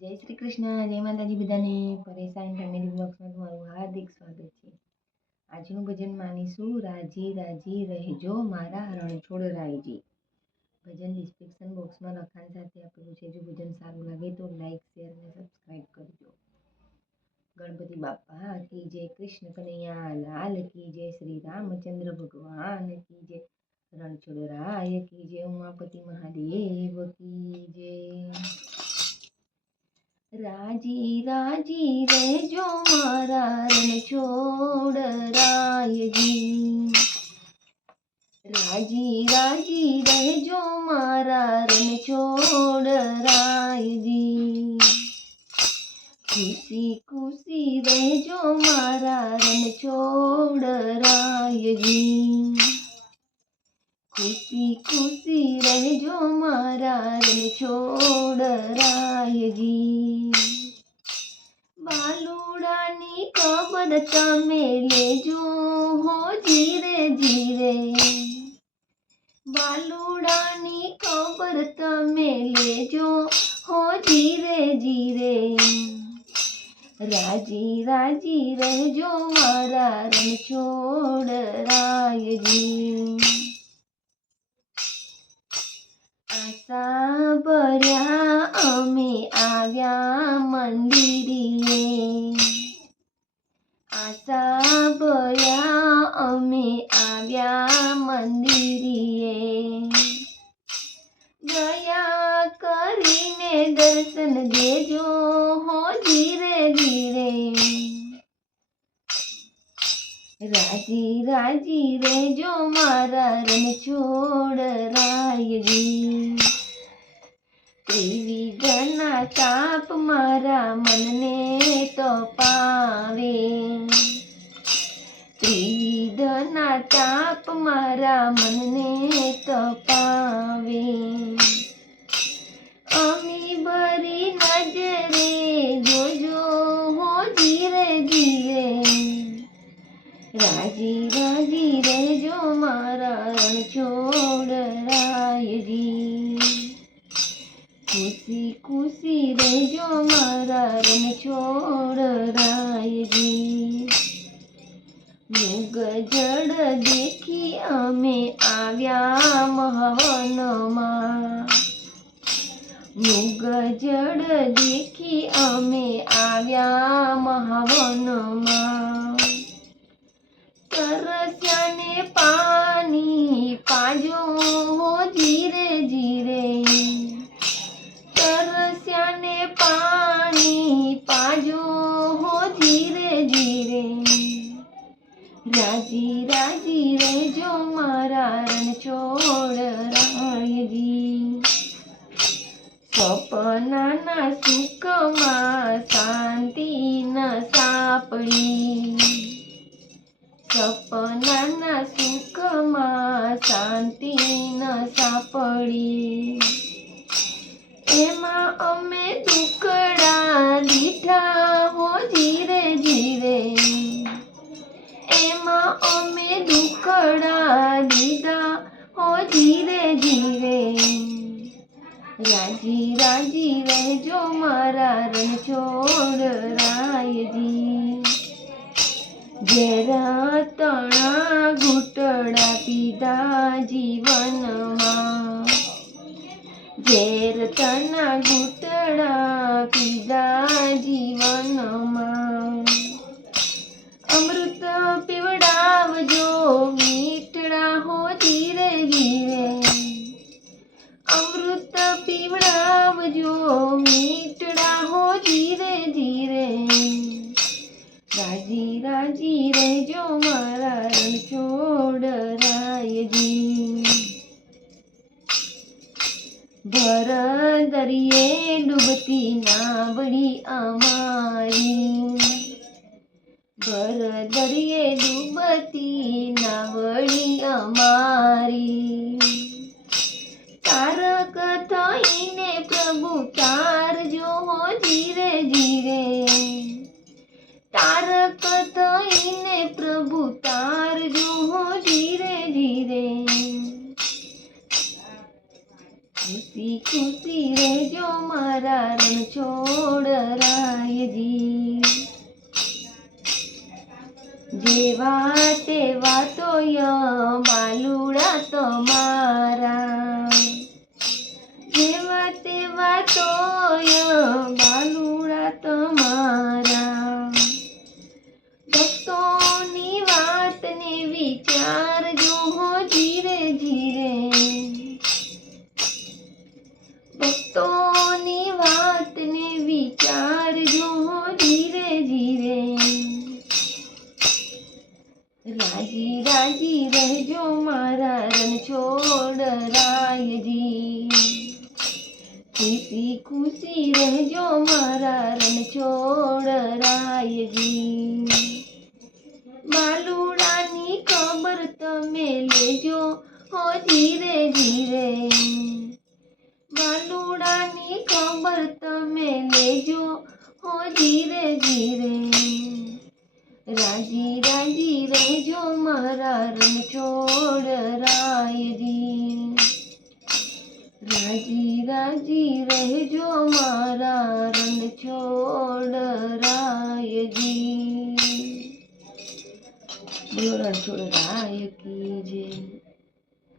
જય શ્રી કૃષ્ણ. જય માતાજી બધાને. પરેશાન ફેમિલી બ્લોગ્સમાં તમારું હાર્દિક સ્વાગત છે. આજનું ભજન માનીશું. રાજી રાજી રહેજો મારા રણછોડ રાયજી. ભજન ડિસ્ક્રિપ્શન બોક્સમાં લખાણ સાથે આપેલું છે. જો ભજન સારું લાગે તો લાઈક શેર અને સબસ્ક્રાઈબ કરજો. ગણપતિ બાપા, કી જય કૃષ્ણ કનૈયા, લાલ કી જય શ્રી રામચંદ્ર ભગવાન, કી જય રણછોડ રાય, કી જય ઉમાપતિ મહાદેવ, કી જય રાજી રાજી રેજો મારા રણછોડ રાયજી. રાજી રાજી રેજો મારા રણછોડ રાયજી. ખુશી ખુશી રેજો મારા રણછોડ રાયજી. ખુશી ખુશી રહેજો મારા રણછોડ રાયજી. ખબર તમે લેજો. હો, ધીરે ધીરે. બાલુડાની ખબર તમે લેજો. હો, ધીરે ધીરે. રાજી રાજી રહેજો, મારા રણછોડ રાયજી રાજી રાજી રહેજો મારા રણછોડ રાયજી. ત્રિવિધના તાપ મારા મનને તો પાવે. ત્રિવિધના તાપ મારા મનને તો પાવે. રાયજી ખુશી ખુશી રહેજો મારા રણછોડ રાયજી. મુગ જડ દેખી અમે આવ્યા મહવનમાં. મુગ જડ દેખી અમે આવ્યા મહાવનમાં. સપનાના સુખમાં ન સાપડી સપનાના સુખમાં શાંતિ ન સાપડી એમાં અમે દુકડા દીઠા હો ધીરે ધીરે એમાં અમે દુકડા દીધા હો ધીરે ધીરે. રાજી રાજી રહેજો, મારા રણછોડ રાયજી. ઘેરા તણા ઘૂંટડા પીધા જીવનમાં. ઘેર તના ઘૂંટડા પીધા જીવનમાં. પીવડાવજો મીટડા હો ધીરે ધીરે. રાજી રાજી રહેજો મારા રણછોડ રાયજી. ભર દરિયે ડૂબતી નાવડી અમારી. ભર દરિયે ડૂબતી નાવડી અમારી. રણછોડ રાયજી જેવા તેવા તો બાલુડા તમારા જેવા તેવા તો બાલુડા રાજી રહેજો મારા રણછોડ રાયજી. ખુશી ખુશી રહેજો મારા રણછોડ રાયજી. બાલુડાની ખબર તમે લેજો હો ધીરે ધીરે બાલુડાની ખબર તમે લેજો હો ધીરે રાજી રાજી રહેજો મારા રણછોડ રાયજી. રાજી રાજી રહેજો મારા રણછોડ રાયજી. બોલો રણછોડ રાય કી જય.